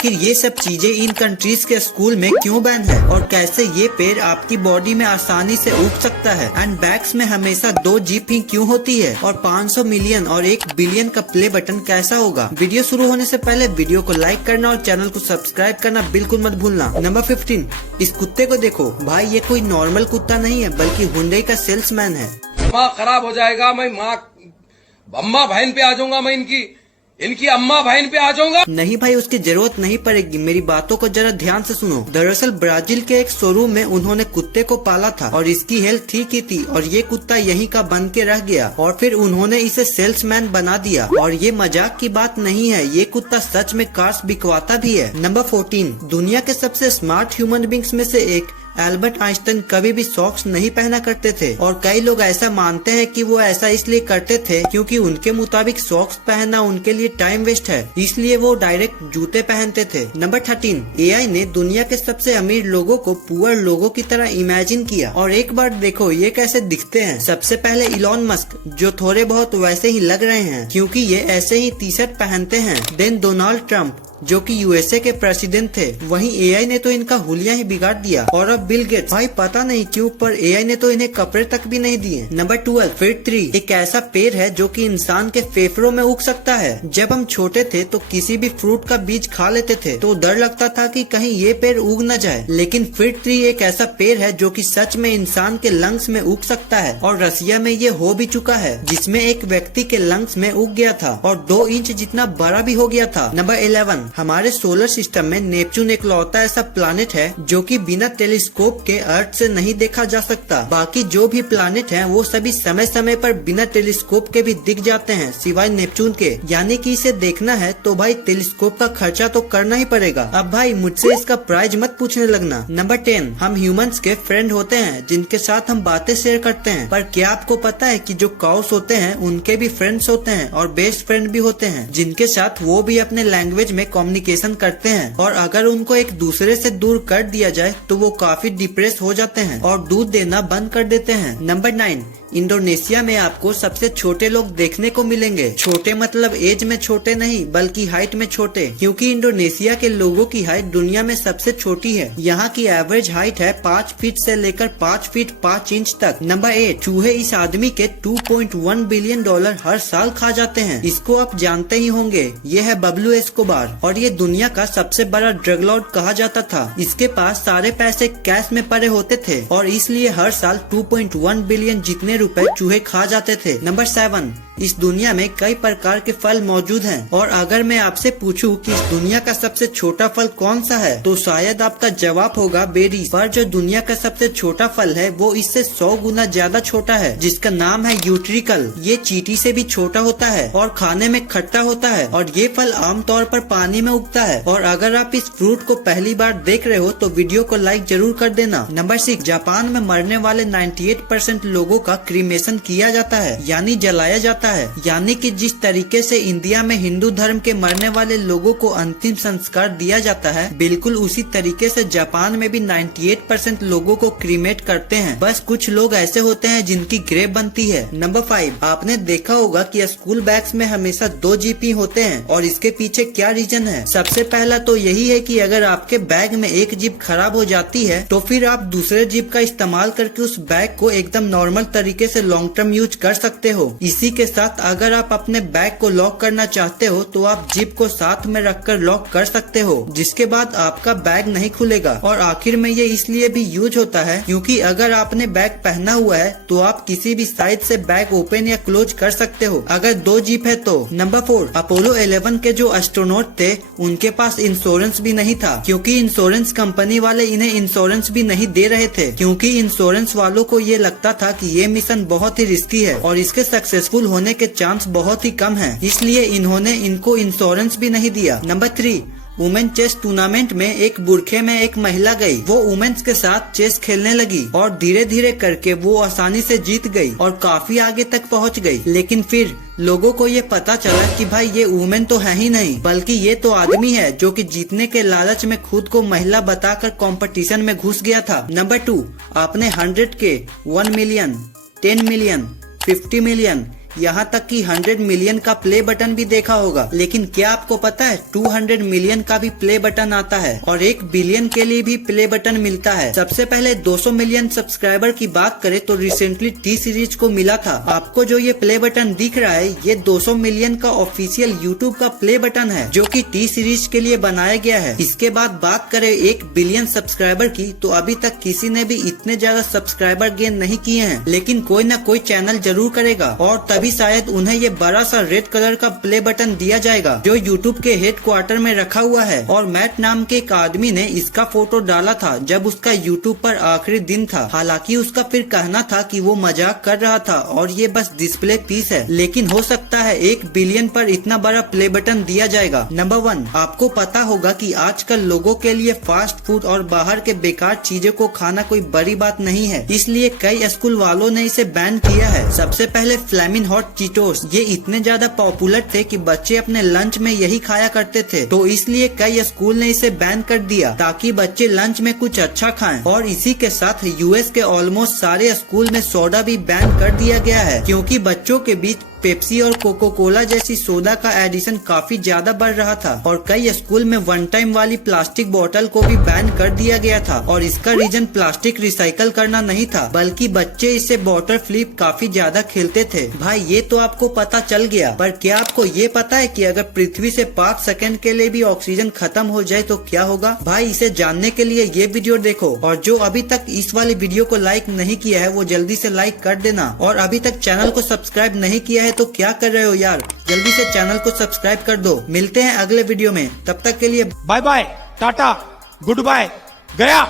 आखिर ये सब चीजें इन कंट्रीज के स्कूल में क्यों बैन है और कैसे ये पेड़ आपकी बॉडी में आसानी से उग सकता है। एंड बैग्स में हमेशा 2 जीप ही क्यों होती है और 500 मिलियन और 1 बिलियन का प्ले बटन कैसा होगा। वीडियो शुरू होने से पहले वीडियो को लाइक करना और चैनल को सब्सक्राइब करना बिल्कुल मत भूलना। नंबर 15, इस कुत्ते को देखो भाई, ये कोई नॉर्मल कुत्ता नहीं है बल्कि हुंडई का सेल्समैन है। दिमाग खराब हो जाएगा, मैं माँ अम्मा बहन पे आ जाऊंगा, मैं इनकी अम्मा बहन पे आ जाऊंगा। नहीं भाई, उसकी जरूरत नहीं पड़ेगी, मेरी बातों को जरा ध्यान से सुनो। दरअसल ब्राजील के एक शोरूम में उन्होंने कुत्ते को पाला था और इसकी हेल्थ ठीक ही थी और ये कुत्ता यहीं का बन के रह गया और फिर उन्होंने इसे सेल्समैन बना दिया। और ये मजाक की बात नहीं है, ये कुत्ता सच में कार्स बिकवाता भी है। नंबर 14, दुनिया के सबसे स्मार्ट ह्यूमन बींग्स में से एक एल्बर्ट आइंस्टाइन कभी भी सॉक्स नहीं पहना करते थे और कई लोग ऐसा मानते हैं कि वो ऐसा इसलिए करते थे क्योंकि उनके मुताबिक सॉक्स पहनना उनके लिए टाइम वेस्ट है, इसलिए वो डायरेक्ट जूते पहनते थे। नंबर 13, एआई ने दुनिया के सबसे अमीर लोगों को पुअर लोगों की तरह इमेजिन किया और एक बार देखो ये कैसे दिखते हैं। सबसे पहले इलॉन मस्क, जो थोड़े बहुत वैसे ही लग रहे हैं क्योंकि ये ऐसे ही टी शर्ट पहनते हैं। देन डोनाल्ड ट्रम्प, जो कि यूएसए के प्रेसिडेंट थे। वहीं एआई ने तो इनका हुलिया ही बिगाड़ दिया। और अब बिल गेट्स, भाई पता नहीं क्यों पर एआई ने तो इन्हें कपड़े तक भी नहीं दिए। नंबर 12, फ्रूट ट्री एक ऐसा पेड़ है जो कि इंसान के फेफड़ों में उग सकता है। जब हम छोटे थे तो किसी भी फ्रूट का बीज खा लेते थे तो डर लगता था कि कहीं ये पेड़ उग न जाए, लेकिन फ्रूट ट्री एक ऐसा पेड़ है जो कि सच में इंसान के लंग्स में उग सकता है और रसिया में ये हो भी चुका है, जिसमें एक व्यक्ति के लंग्स में उग गया था और 2 इंच जितना बड़ा भी हो गया था। नंबर 11, हमारे सोलर सिस्टम में नेपच्यून एकलौता ऐसा प्लैनेट है जो कि बिना टेलीस्कोप के अर्थ से नहीं देखा जा सकता। बाकी जो भी प्लैनेट हैं वो सभी समय समय पर बिना टेलीस्कोप के भी दिख जाते हैं सिवाय नेपच्यून के। यानी कि इसे देखना है तो भाई टेलीस्कोप का खर्चा तो करना ही पड़ेगा। अब भाई मुझसे इसका प्राइस मत पूछने लगना। नंबर 10, हम ह्यूमंस के फ्रेंड होते हैं जिनके साथ हम बातें शेयर करते हैं, पर क्या आपको पता है कि जो काउस होते हैं उनके भी फ्रेंड्स होते हैं और बेस्ट फ्रेंड भी होते हैं जिनके साथ वो भी अपने लैंग्वेज में कम्युनिकेशन करते हैं और अगर उनको एक दूसरे से दूर कर दिया जाए तो वो काफी डिप्रेस हो जाते हैं और दूध देना बंद कर देते हैं। नंबर 9, इंडोनेशिया में आपको सबसे छोटे लोग देखने को मिलेंगे। छोटे मतलब एज में छोटे नहीं बल्कि हाइट में छोटे, क्योंकि इंडोनेशिया के लोगों की हाइट दुनिया में सबसे छोटी है। यहाँ की एवरेज हाइट है 5 फीट से लेकर 5 फीट 5 इंच तक। नंबर 8, चूहे इस आदमी के $2.1 बिलियन हर साल खा जाते हैं। इसको आप जानते ही होंगे, ये है पब्लो एस्कोबार और ये दुनिया का सबसे बड़ा ड्रग लॉर्ड कहा जाता था। इसके पास सारे पैसे कैश में पड़े होते थे और इसलिए हर साल 2.1 बिलियन जितने रुपए चूहे खा जाते थे। नंबर 7, इस दुनिया में कई प्रकार के फल मौजूद हैं और अगर मैं आपसे पूछूं कि इस दुनिया का सबसे छोटा फल कौन सा है तो शायद आपका जवाब होगा बेरीज। पर जो दुनिया का सबसे छोटा फल है वो इससे 100 गुना ज्यादा छोटा है, जिसका नाम है यूट्रिकल। ये चींटी से भी छोटा होता है और खाने में खट्टा होता है और ये फल आमतौर पर पानी में उगता है। और अगर आप इस फ्रूट को पहली बार देख रहे हो तो वीडियो को लाइक जरूर कर देना। नंबर 6, जापान में मरने वाले 98% लोगों का क्रीमेशन किया जाता है यानी जलाया जाता है। यानी कि जिस तरीके से इंडिया में हिंदू धर्म के मरने वाले लोगों को अंतिम संस्कार दिया जाता है, बिल्कुल उसी तरीके से जापान में भी 98% लोगों को क्रीमेट करते हैं। बस कुछ लोग ऐसे होते हैं जिनकी ग्रेव बनती है। नंबर 5, आपने देखा होगा कि स्कूल बैग्स में हमेशा 2 जीपी होते हैं और इसके पीछे क्या रीजन है। सबसे पहला तो यही है कि अगर आपके बैग में एक जिप खराब हो जाती है तो फिर आप दूसरे जिप का इस्तेमाल करके उस बैग को एकदम नॉर्मल तरीके से लॉन्ग टर्म यूज कर सकते हो। इसी के साथ अगर आप अपने बैग को लॉक करना चाहते हो तो आप जिप को साथ में रखकर लॉक कर सकते हो, जिसके बाद आपका बैग नहीं खुलेगा। और आखिर में ये इसलिए भी यूज होता है क्योंकि अगर आपने बैग पहना हुआ है तो आप किसी भी साइड से बैग ओपन या क्लोज कर सकते हो अगर 2 जिप है तो। नंबर 4, अपोलो 11 के जो एस्ट्रोनॉट थे उनके पास इंश्योरेंस भी नहीं था क्योंकि इंश्योरेंस कंपनी वाले इन्हें इंश्योरेंस भी नहीं दे रहे थे, क्योंकि इंश्योरेंस वालों को ये लगता था कि ये मिशन बहुत ही रिस्की है और इसके सक्सेसफुल होने के चांस बहुत ही कम है, इसलिए इन्होंने इनको इंश्योरेंस भी नहीं दिया। नंबर 3, वुमेन चेस टूर्नामेंट में एक बुरखे में एक महिला गई। वो वुमेन्स के साथ चेस खेलने लगी और धीरे धीरे करके वो आसानी से जीत गई और काफी आगे तक पहुंच गई। लेकिन फिर लोगों को ये पता चला कि भाई ये वुमेन तो है ही नहीं बल्कि ये तो आदमी है जो कि जीतने के लालच में खुद को महिला बताकर कंपटीशन में घुस गया था। नंबर 2, आपने 100K, 1 मिलियन, 10 मिलियन, 50 मिलियन यहाँ तक कि 100 मिलियन का प्ले बटन भी देखा होगा। लेकिन क्या आपको पता है 200 मिलियन का भी प्ले बटन आता है और 1 बिलियन के लिए भी प्ले बटन मिलता है। सबसे पहले 200 मिलियन सब्सक्राइबर की बात करें तो रिसेंटली टी सीरीज को मिला था। आपको जो ये प्ले बटन दिख रहा है ये 200 मिलियन का ऑफिशियल यूट्यूब का प्ले बटन है जो कि टी सीरीज के लिए बनाया गया है। इसके बाद बात करें 1 बिलियन सब्सक्राइबर की तो अभी तक किसी ने भी इतने ज्यादा सब्सक्राइबर गेन नहीं किए हैं, लेकिन कोई न कोई चैनल जरूर करेगा और तभी शायद उन्हें ये बड़ा सा रेड कलर का प्ले बटन दिया जाएगा जो यूट्यूब के हेड क्वार्टर में रखा हुआ है। और मैट नाम के एक आदमी ने इसका फोटो डाला था जब उसका यूट्यूब पर आखिरी दिन था। हालांकि उसका फिर कहना था कि वो मजाक कर रहा था और ये बस डिस्प्ले पीस है, लेकिन हो सकता है 1 बिलियन पर इतना बड़ा प्ले बटन दिया जाएगा। नंबर 1, आपको पता होगा कि आजकल लोगों के लिए फास्ट फूड और बाहर के बेकार चीजों को खाना कोई बड़ी बात नहीं है, इसलिए कई स्कूल वालों ने इसे बैन किया है। सबसे पहले फ्लेमिंग हॉट चीटोस, ये इतने ज्यादा पॉपुलर थे कि बच्चे अपने लंच में यही खाया करते थे, तो इसलिए कई स्कूल ने इसे बैन कर दिया ताकि बच्चे लंच में कुछ अच्छा खाएं। और इसी के साथ यूएस के ऑलमोस्ट सारे स्कूल में सोडा भी बैन कर दिया गया है क्योंकि बच्चों के बीच पेप्सी और कोको कोला जैसी सोडा का एडिशन काफी ज्यादा बढ़ रहा था और कई स्कूल में वन टाइम वाली प्लास्टिक बोतल को भी बैन कर दिया गया था। और इसका रीजन प्लास्टिक रिसाइकल करना नहीं था, बल्कि बच्चे इससे वाटर फ्लिप काफी ज्यादा खेलते थे। भाई ये तो आपको पता चल गया, पर क्या आपको ये पता है कि अगर पृथ्वी से 5 सेकंड के लिए भी ऑक्सीजन खत्म हो जाए तो क्या होगा? भाई इसे जानने के लिए ये वीडियो देखो, और जो अभी तक इस वाली वीडियो को लाइक नहीं किया है वो जल्दी से लाइक कर देना, और अभी तक चैनल को सब्सक्राइब नहीं किया है तो क्या कर रहे हो यार, जल्दी से चैनल को सब्सक्राइब कर दो। मिलते हैं अगले वीडियो में, तब तक के लिए bye bye, tata, goodbye, गया।